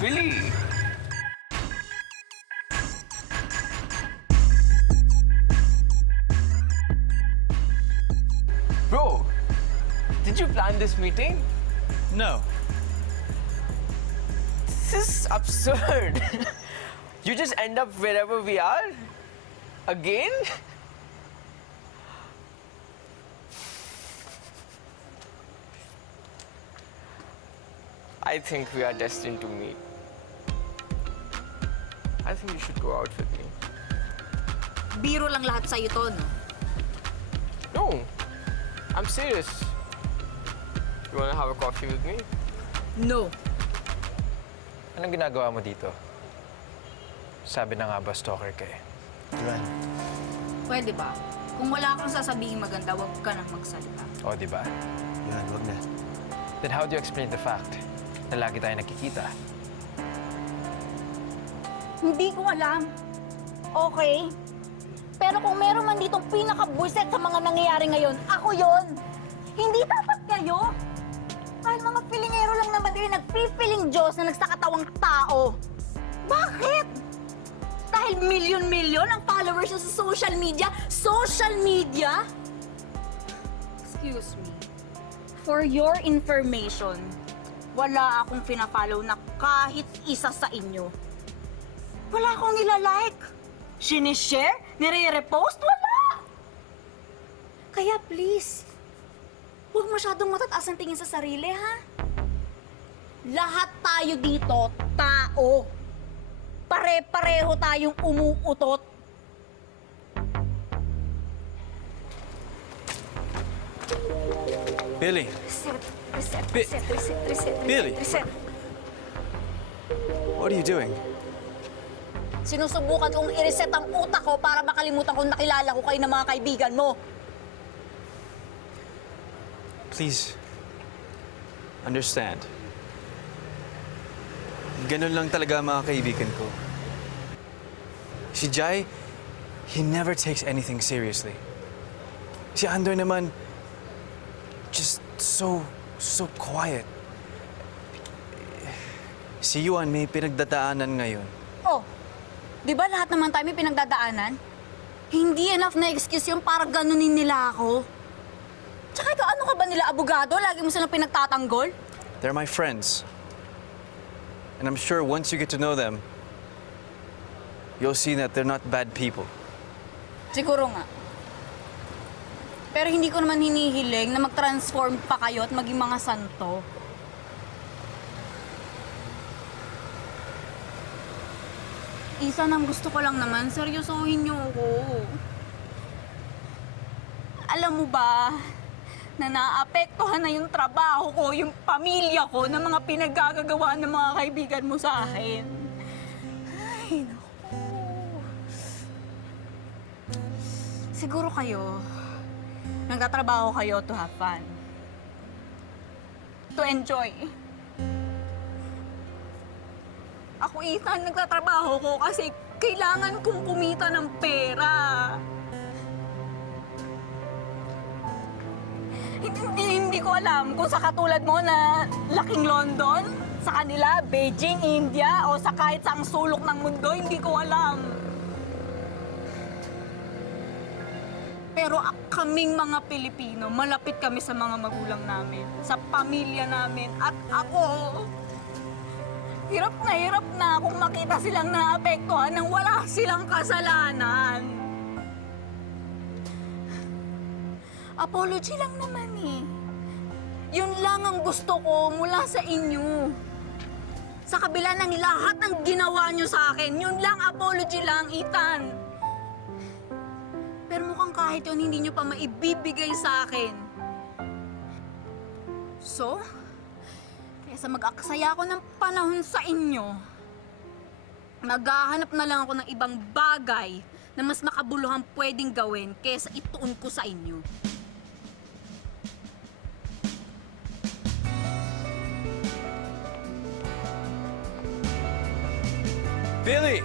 Billy! Bro, did you plan this meeting? No. This is absurd. You just end up wherever we are? Again? I think we are destined to meet. I think you should go out with me. Biro lang lahat sa'yo to, no? No, I'm serious. You wanna have a coffee with me? No. Anong ginagawa mo dito? Sabi na nga ba stalker ka eh. Diban? Pwede ba? Kung wala kang sasabihin maganda, huwag ka nang magsalita. O, diba? Yan, wag na. Then how do you explain the fact na lagi tayo nagkikita? Hindi ko alam. Okay? Pero kung meron man ditong pinaka-buiset sa mga nangyayari ngayon, ako yon. Hindi dapat kayo. Dahil mga pilingero lang naman din nagpipiling Diyos na nagsakatawang tao. Bakit? Dahil milyon-milyon ang followers niya sa social media? Social media? Excuse me. For your information, wala akong pina-follow na kahit isa sa inyo. Wala akong nilalike. Sinishare? Nire-repost? Wala! Kaya please, huwag masyadong matataas ang tingin sa sarili, ha? Lahat tayo dito, tao. Pare-pareho tayong umuutot. Billy! Billy! Reset. What are you doing? Sinusubukan kong i-reset ang utak ko para makalimutan kong nakilala ko kayo ng mga kaibigan mo. Please, understand. Ganun lang talaga ang mga kaibigan ko. Si Jai, he never takes anything seriously. Si Andor naman, just so quiet. Si Yuan may pinagdadaanan ngayon. Oh, di ba lahat naman tayo may pinagdadaanan? Hindi enough na excuse yung para ganunin nila ako. Tsaka ito, ano ka ba nila, abogado? Lagi mo silang pinagtatanggol? They're my friends. And I'm sure once you get to know them, you'll see that they're not bad people. Siguro nga. Pero hindi ko naman hinihiling na mag-transform pa kayo at maging mga santo. Isan, ang gusto ko lang naman, seryosohin niyo ako. Alam mo ba, na naapektuhan na yung trabaho ko, yung pamilya ko, ng mga pinaggagawa ng mga kaibigan mo sa akin. Ay, naku. Siguro kayo, nagtatrabaho kayo to have fun. To enjoy. Ako, Ethan, nagtatrabaho ko kasi kailangan kong kumita ng pera. Hindi ko alam kung sa katulad mo na laking London, sa kanila, Beijing, India, o sa kahit saang sulok ng mundo, hindi ko alam. Pero kaming mga Pilipino, malapit kami sa mga magulang namin, sa pamilya namin, at ako, hirap na akong makita silang naapektuhan nang wala silang kasalanan. Apology lang naman eh. Yun lang ang gusto ko mula sa inyo. Sa kabila ng lahat ng ginawa nyo sa akin, yun lang, apology lang, Ethan. Pero mukhang kahit yun, hindi nyo pa maibibigay sa akin. So, kaysa mag-aksaya ako ng panahon sa inyo, maghahanap na lang ako ng ibang bagay na mas makabuluhang pwedeng gawin kaysa ituon ko sa inyo. Billy!